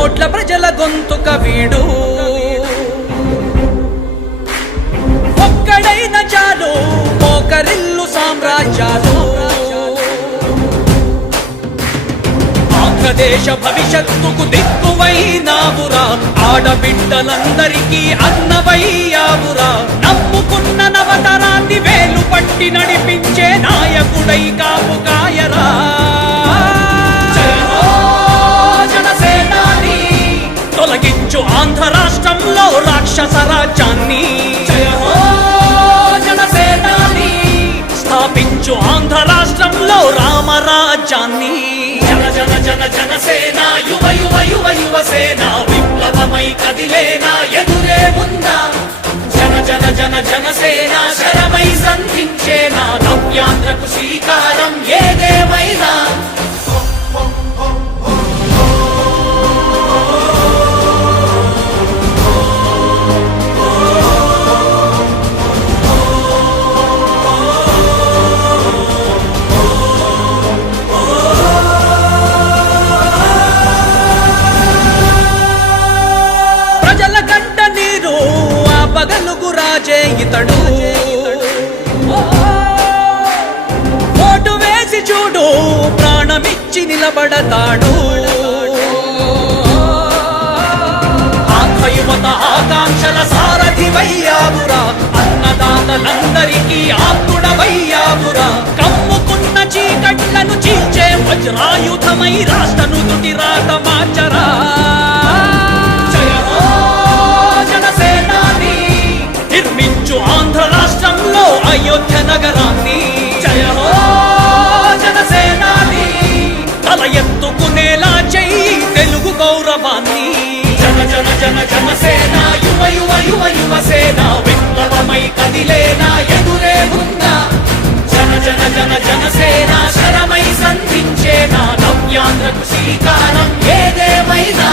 కోట్ల ప్రజల గొంతుక వీడు ఒక్కడైన చాలు మోకరిల్లు సామ్రాజ్యాలు ఆంధ్రదేశ భవిష్యత్తుకు దిక్కువైనావురా ఆడబిడ్డలందరికీ అన్నవయ్యావురా నమ్ముకున్న నవతరాన్ని వేలు పట్టి నడిపించే నాయకుడై కాపు కాయరా తొలగించు ఆంధ్ర రాష్ట్రంలో రాక్షస రాజ్యాన్ని స్థాపించు ఆంధ్ర రాష్ట్రంలో రామరాజ్యాన్ని జన జన జన జనసేన యువ యువ యువ యువసేన విప్లవమై కదిలేనా ఎదురే ఉందా జన జన జన జనసేన శరమై సంధించేనా నవ్యాంధ్రకు శ్రీకారం ఏదేమైనా ఇతడు ఓటు వేసి చూడు ప్రాణమిచ్చి నిలబడతాడు ఆంధ్ర యువత ఆకాంక్షల సారథివయ్యావురా అన్నదాతలందరికీ ఆప్తుడవయ్యావురా కమ్ముకున్న చీకట్లను చీల్చే వజ్రాయుధమై రాష్ట్రను తుటి రాత మార్చరా నిర్మించు ఆంధ్ర రాష్ట్రంలో అయోధ్య నగరాన్ని జయ హో జనసేనాని తల ఎత్తుకునేలా చెయ్యి తెలుగు గౌరవాన్ని జన జన జన జనసేన యువ యువ యువ యువసేన విప్లవమై కదిలేనా ఎదురే ఉందా జన జన జన జనసేన శరమై సంధించేనా నవ్యాంధ్రకు శ్రీకారం ఏదేమైనా